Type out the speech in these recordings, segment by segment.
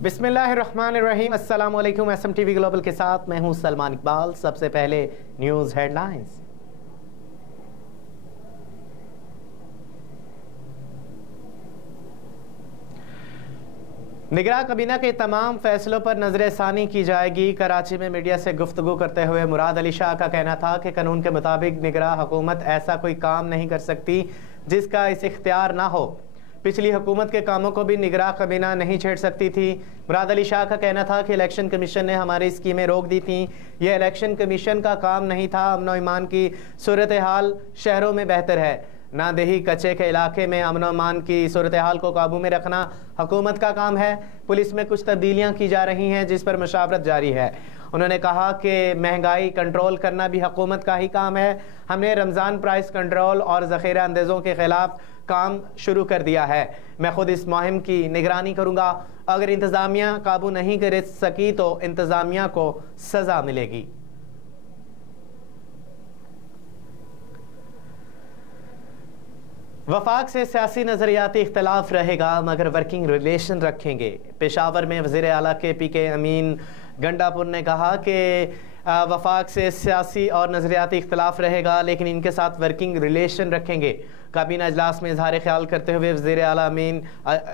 बिस्मिल्लाहिर्रहमानिर्रहीम। अस्सलाम वालेकुम। SMTV ग्लोबल के साथ मैं हूं सलमान इकबाल। सबसे पहले न्यूज़ हेडलाइंस। निगरां काबीना के तमाम फैसलों पर नजरसानी की जाएगी। कराची में मीडिया से गुफ्तगू करते हुए मुराद अली शाह का कहना था कि कानून के मुताबिक निगरां हुकूमत ऐसा कोई काम नहीं कर सकती जिसका इस इख्तियार ना हो। पिछली हुकूमत के कामों को भी निगरां काबीना नहीं छेड़ सकती थी। मुराद अली शाह का कहना था कि इलेक्शन कमीशन ने हमारी स्कीमें रोक दी थीं। यह इलेक्शन कमीशन का काम नहीं था। अमन व ईमान की सूरत हाल शहरों में बेहतर है, ना देही कच्चे के इलाके में अमन व ईमान की सूरत हाल को काबू में रखना हुकूमत का काम है। पुलिस में कुछ तब्दीलियाँ की जा रही हैं जिस पर मशावरत जारी है। उन्होंने कहा कि महंगाई कंट्रोल करना भी हुकूमत का ही काम है। हमने रमज़ान प्राइस कंट्रोल और ज़ख़ीरा अंदेज़ों के ख़िलाफ़ काम शुरू कर दिया है। मैं खुद इस मुहिम की निगरानी करूँगा। अगर इंतज़ामिया काबू नहीं कर सकी तो इंतज़ामिया को सज़ा मिलेगी। वफाक से सियासी नज़रियाती इख्तलाफ रहेगा मगर वर्किंग रिलेशन रखेंगे। पेशावर में वज़ीर आला के PK अमीन गंडापुर ने कहा कि वफाक से सियासी और नज़रियाती इख्तलाफ रहेगा लेकिन इनके साथ वर्किंग रिलेशन रखेंगे। काबीना इजलास में इजहार ख्याल करते हुए वज़ीर आला अमीन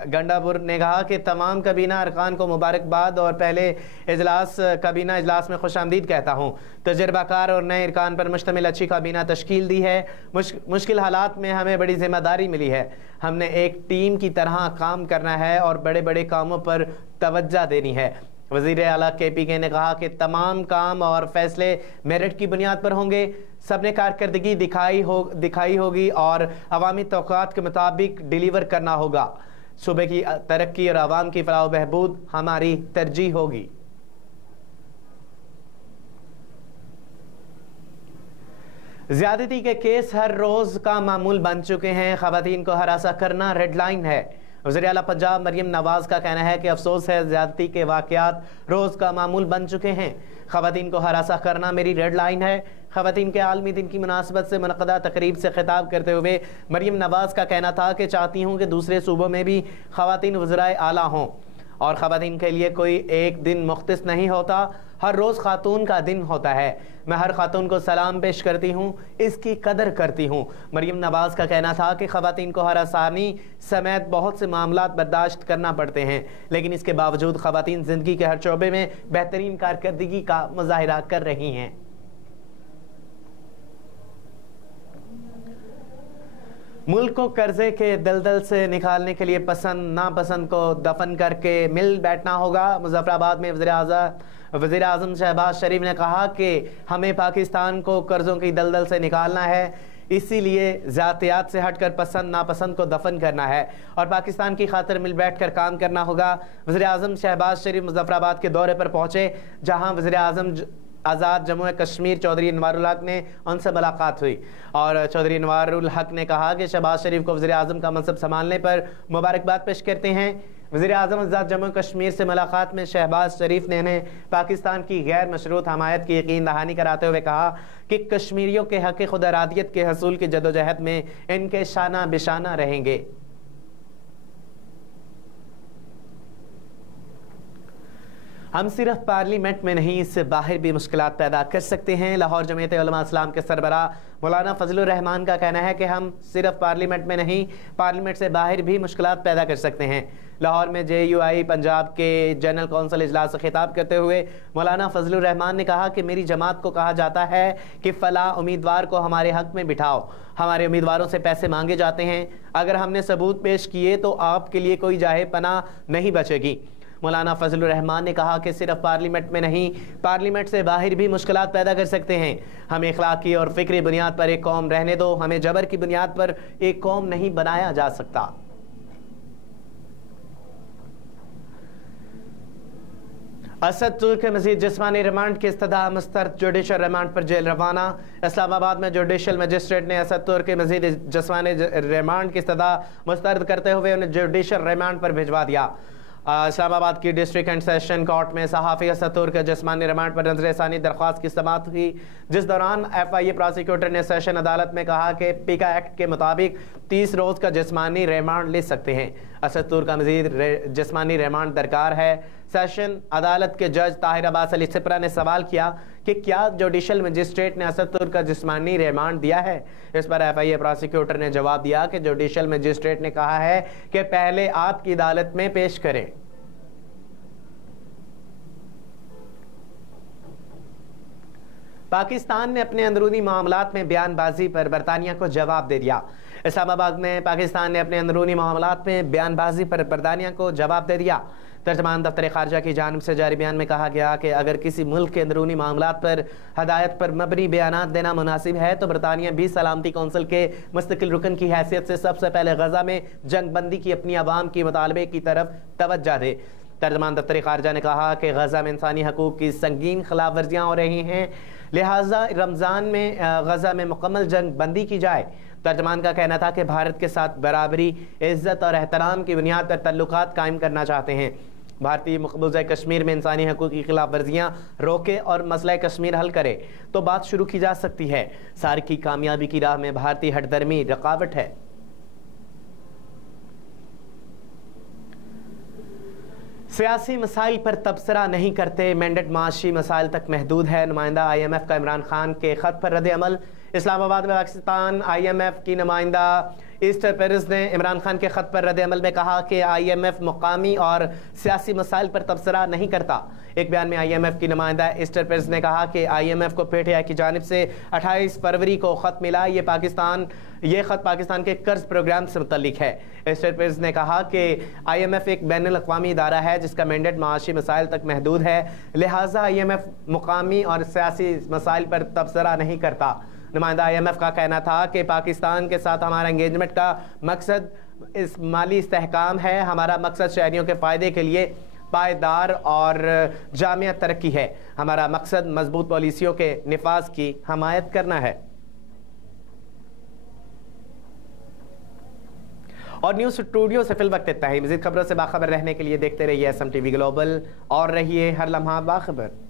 गंडापुर ने कहा कि तमाम काबीना अरकान को मुबारकबाद और पहले काबीना इजलास में खुशामदीद कहता हूँ। तजर्बाकार और नए अरकान पर मुश्तमिल अच्छी काबीना तश्कील दी है। मुश्किल हालात में हमें बड़ी जिम्मेदारी मिली है। हमने एक टीम की तरह काम करना है और बड़े बड़े कामों पर तवज्जो देनी है। वज़ीर आला के PK ने कहा कि तमाम काम और फैसले मेरिट की बुनियाद पर होंगे। सबने कारकर्दगी दिखाई होगी और अवामी तौक़ात के मुताबिक डिलीवर करना होगा। सूबे की तरक्की और आवाम की फलाह बहबूद हमारी तरजीह होगी। ज़्यादती के केस हर रोज़ का मामूल बन चुके हैं। ख़वातीन को हरासा करना रेड लाइन है। वज़ीर आला पंजाब मरियम नवाज़ का कहना है कि अफसोस है ज़्यादती के वाक़यात रोज़ का मामूल बन चुके हैं। ख़वातीन को हरासा करना मेरी रेड लाइन है। ख़वातीन के आलमी दिन की मुनासबत से मुनक़दा तकरीब से खिताब करते हुए मरियम नवाज़ का कहना था कि चाहती हूँ कि दूसरे सूबों में भी ख़वातीन वज़राए आला हों और ख़वातीन के लिए कोई एक दिन मुख्तस नहीं होता, हर रोज़ खातून का दिन होता है। मैं हर खातून को सलाम पेश करती हूँ, इसकी कदर करती हूँ। मरियम नवाज़ का कहना था कि ख़वातीन को हरासानी समेत बहुत से मामलात बर्दाश्त करना पड़ते हैं लेकिन इसके बावजूद ख़वातीन ज़िंदगी के हर शोबे में बेहतरीन कारकर्दगी का मुज़ाहिरा कर रही हैं। मुल्क को कर्जे के दलदल से निकालने के लिए पसंद नापसंद को दफन करके मिल बैठना होगा। मुज़फ़्फ़राबाद में वज़ीर आज़म शहबाज शरीफ ने कहा कि हमें पाकिस्तान को कर्ज़ों की दलदल से निकालना है, इसीलिए ज़ातियात से हटकर पसंद नापसंद को दफन करना है और पाकिस्तान की खातिर मिल बैठ कर काम करना होगा। वज़ीर आज़म शहबाज शरीफ मुज़फ़्फ़राबाद के दौरे पर पहुँचे जहाँ वज़ीर आज़म आज़ाद जम्मू कश्मीर चौधरी अनवारुल हक ने उनसे मुलाकात हुई और चौधरी अनवारुल हक ने कहा कि शहबाज शरीफ को वज़ीर आज़म का मनसब संभालने पर मुबारकबाद पेश करते हैं। वज़ीर आज़म आज़ाद जम्मू कश्मीर से मुलाकात में शहबाज शरीफ ने इन्हें पाकिस्तान की गैर मशरूत हमायत की यकीन दहानी कराते हुए कहा कि कश्मीरियों के हक़ खुद इरादियत के हसूल की जदोजहद में इनके शाना बिशाना रहेंगे। हम सिर्फ पार्लियामेंट में नहीं इससे बाहर भी मुश्किलात पैदा कर सकते हैं। लाहौर जमीयत उलमा इस्लाम के सरबरा मौलाना फजलुर रहमान का कहना है कि हम सिर्फ पार्लियामेंट में नहीं पार्लियामेंट से बाहर भी मुश्किलात पैदा कर सकते हैं। लाहौर में JUI पंजाब के जनरल कौंसिल इजलास से खिताब करते हुए मौलाना फजलुर रहमान ने कहा कि मेरी जमात को कहा जाता है कि फ़लाँ उम्मीदवार को हमारे हक़ में बिठाओ। हमारे उम्मीदवारों से पैसे मांगे जाते हैं। अगर हमने सबूत पेश किए तो आपके लिए कोई जाहे पनाह नहीं बचेगी। मौलाना फजलुर रहमान ने कहा कि सिर्फ पार्लियामेंट में नहीं पार्लियामेंट से बाहर भी मुश्किलात पैदा कर सकते हैं। हमें इखलाकी और फ़िक्री बुनियाद पर एक कौम रहने दो, हमें जबर की बुनियाद पर एक कौम नहीं बनाया जा सकता। असद तुर्क के मजीद जिस्मानी रिमांड की इस्तदा मुस्तरद जुडिशल रिमांड पर जेल रवाना। इस्लामाबाद में जुडिशल मजिस्ट्रेट ने असद तुर्क के मजीद जिस्मानी रिमांड की इस्तदा मुस्तरद करते हुए उन्हें जुडिशल रिमांड पर भिजवा दिया। इस्लामाबाद की डिस्ट्रिक्ट एंड सेशन कोर्ट में सहाफ़ी असद तुर्क के जिस्मानी रिमांड पर नज़रसानी दरख्वास्त की समाअत हुई, जिस दौरान FIA प्रोसिक्यूटर ने सेशन अदालत में कहा कि PICA एक्ट के मुताबिक 30 रोज़ का जिस्मानी रिमांड ले सकते हैं। असद तुर्क का मज़ीद जिस्मानी रिमांड दरकार है। सेशन अदालत के जज ताहिर अब्बास अली सिपरा ने सवाल किया कि क्या जुडिशल मजिस्ट्रेट ने असदुर का जिस्मानी रिमांड दिया है। इस पर FIA प्रोसिक्यूटर ने जवाब दिया कि जुडिशल मजिस्ट्रेट ने कहा है कि पहले आपकी अदालत में पेश करें। पाकिस्तान ने अपने अंदरूनी मामलात में बयानबाजी पर बरतानिया को जवाब दे दिया। इस्लामाबाद में पाकिस्तान ने अपने अंदरूनी मामलात में बयानबाजी पर बरतानिया को जवाब दे दिया। तर्जमान दफ्तर खारजा की जानिब से जारी बयान में कहा गया कि अगर किसी मुल्क के अंदरूनी मामलात पर हदायत पर मबनी बयानात देना मुनासिब है तो बरतानिया भी सलामती कौंसिल के मुस्तकिल रुकन की हैसियत से सबसे पहले गजा में जंग बंदी की अपनी आवाम की मुतालबे की तरफ तवज्जो दे। तर्जमान दफ्तर खारजा ने कहा कि गजा में इंसानी हकूक़ की संगीन खिलाफ वर्जियाँ हो रही हैं, लिहाजा रमज़ान में गजा में मुकम्मल जंग बंदी की जाए। तर्जमान का कहना था कि भारत के साथ बराबरी, इज्जत और एहतराम की बुनियाद पर तल्लुकात कायम करना चाहते हैं। भारतीय मकबूजा कश्मीर में इंसानी हकूक़ की खिलाफ वर्जियाँ रोके और मसला कश्मीर हल करे तो बात शुरू की जा सकती है। सार्क की कामयाबी की राह में भारतीय हटदर्मी रुकावट है। सियासी मसाइल पर तबसरा नहीं करते, मैंडेट माशी मसाइल तक महदूद है। नुमाइंदा IMF का इमरान खान के ख़त पर रद्द अमल। इस्लामाबाद में पाकिस्तान IMF की नुमाइंदा ईस्टर पेरिस ने इमरान खान के ख़त पर रद्द अमल में कहा कि IMF मुकामी और सियासी मसाइल पर तबसरा नहीं करता। एक बयान में IMF की नुमाइंदा ईस्टर पेरिस ने कहा कि IMF को PTI की जानिब से 28 फरवरी को ख़त मिला। ये ख़त पाकिस्तान के कर्ज प्रोग्राम से मुतल्लिक है। ईस्टर पेरिस ने कहा कि IMF एक बैनुल अक़वामी इदारा है जिसका मैंडेट माशी मसाइल तक महदूद है, लिहाजा IMF मुकामी और सियासी मसाइल पर तबसरा नहीं करता। नुमाइंदा IMF का कहना था कि पाकिस्तान के साथ हमारा एंगेजमेंट का मकसद इस माली इस्तेहकाम है। हमारा मकसद शहरियों के फ़ायदे के लिए पायदार और जामिया तरक्की है। हमारा मकसद मजबूत पॉलिसियों के निफाज की हमायत करना है। और न्यूज़ स्टूडियो से फिल वक्त इतना ही। मज़ीद खबरों से बाखबर रहने के लिए देखते रहिए SM TV ग्लोबल और रहिए हर लम्हा बाखबर।